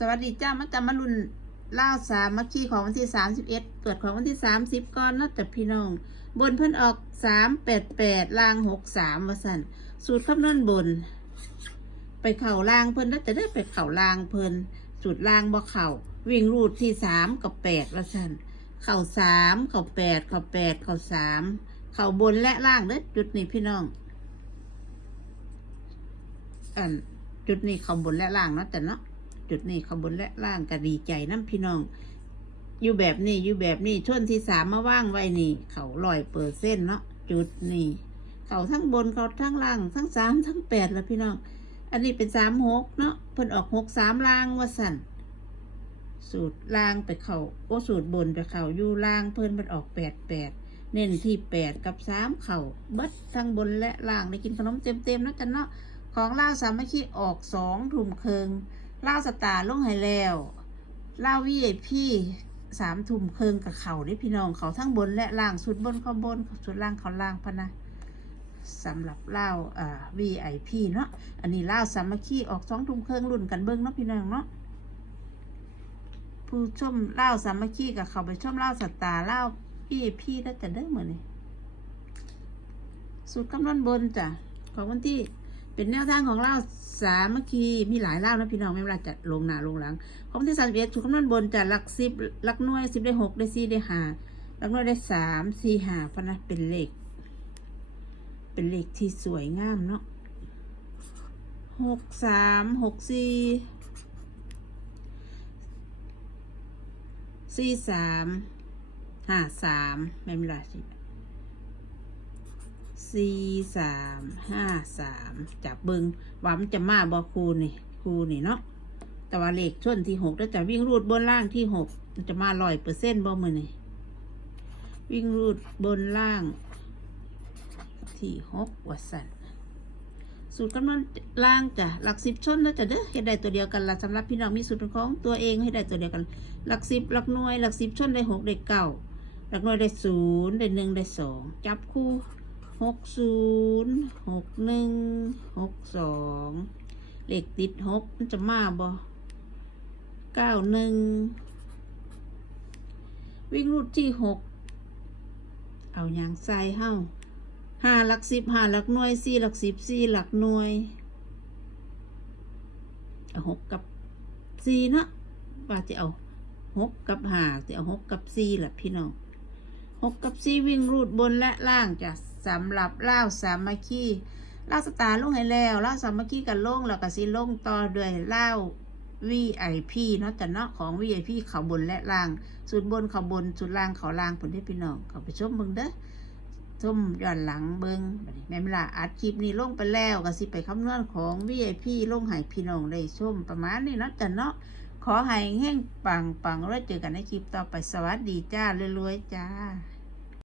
สวัสดีจ้ามาจำมารุนล่าสามมาคีของวันที่สามสิบเอ็ดตรวจของวันที่สามสิบก่อนนะแต่พี่น้อง บนเพิ่นออกสามแปดแปดล่างหกสามวสันสูตรคำนวณบน ไปเข่าล่างเพิ่นแล้วจะได้ไปเข่าล่างเพิ่นสูตรล่างบ่เข่าวิ่งรูดที่สามกับแปดวสันเข่าสามเข่าแปดเข่าแปดเข่าสามเข่าบนและล่างเด้อจุดนี้พี่น้องอันจุดนี้เข่าบนและล่างเนาะแต่เนาะ จุดนี้เขาบนและล่างก็ดีใจน้ำพี่น้อง อยู่แบบนี้อยู่แบบนี้ช่วงที่สามมาว่างไว้นี่ เขาลอยเปิดเส้นเนาะจุดนี้เขาทั้งบนเขาทั้งล่างทั้งสามทั้งแปดแล้วพี่น้อง อันนี้เป็นสามหกเนาะเพิ่นออกหกสามล่างว่าสั่นสูตรล่างไปเขาโอ้สูตรบนไปเขาอยู่ล่างเพิ่นมันออกแปดแปดเน้นที่แปดกับสามเข่าบัดทั้งบนและล่างได้กินขนมเต็มๆนะกันเนาะของล่าวสามัคคีออกสองถุ่มเคิง ล่าสตาร์ลงให้แล้วล่าวีไอพีสามถุ่มเคิงกับเขาได้พี่น้องเขาทั้งบนและล่างสุดบนเขาบนสุดล่างเขาล่างพะนะสำหรับเล่าวอ่า VIP เนาะอันนี้เล่าสามัคคีออกสองถุ่มเคิงรุ่นกันเบิ้งเนาะพี่น้องเนาะผู้ชมเล่าสามัคคีกับเขาไปชมเล่าสตาร์เล่าว VIP ได้แต่เด้เหมือนนี่สูตรคำนวณบนจ้ะของวันที่ เป็นแนวทางของเราสามัคคีมีหลายเล่านะพี่น้องไม่เวลาจะลงหน้าลงหลังคำที่สามสิบเอ็ดถูกคำนวณบนจะหลักสิบหลักหน่วยสิบได้หกได้สี่ได้ห้าหลักหน่วยได้สามสี่ห้าเพราะนะเป็นเลข เป็นเลขที่สวยงามเนาะหกสามหกสี่สี่สามห้าสามไม่เวลาสิ สี่สามห้าสามจับเบิงว่ามันจะมาบอคูนี่คูนี่เนาะแต่ว่าเลขช่วนที่หกแล้วจะวิ่งรูดบนล่างที่หกมันจะมาลอยเปอร์เซ็นต์บ่มือนี่วิ่งรูดบนล่าง ที่หกวัสันสูตรคำนวณล่างจ้ะหลักสิบชนแล้วจะเด้อให้ได้ตัวเดียวกันละสำหรับพี่น้องมีสูตรของตัวเองให้ได้ตัวเดียวกัน หลักสิบหลักหน่วยหลักสิบชนได้หกได้เก้าหลักหน่วยได้ศูนย์ได้หนึ่งได้สองจับคู่ หกศูนย์หกหนึ่งหกสองเลขติดหกมันจะมาบ่เก้าหนึ่งวิ่งรูดที่หกเอาอย่างใส่เฮ้าห้าหลักสิบห้าหลักหน่วยสี่หลักสิบสี่หลักหน่วยเอาหกกับสี่เนาะว่าจะเอาหกกับห้าจะเอาหกกับสี่แหละพี่น้องหกกับสี่วิ่งรูดบนและล่างจ้ะ สำหรับเล่าสามัคคีเล่าสตาร์ลงให้แล้วเล่าสามัคคีกันลงแล้วก็สิลงต่อด้วยล่าว VIP เนาะแต่เนาะของ VIP เขาบนและล่างสุดบนเขาบนสุดล่างเขาล่างผลที่พี่น้องเขาไปชมเบิ่งเด้อชมย้อนหลังเบิ่งบัดนี้แม่เวลาอัดคลิปนี้ลงไปแล้วก็สิไปคำนวณของ VIP ลงให้พี่น้องได้ชมประมาณนี้เนาะแต่เนาะขอให้แห้งปังปังแล้วเจอกันในคลิปต่อไปสวัสดีจ้ารวยๆจ้า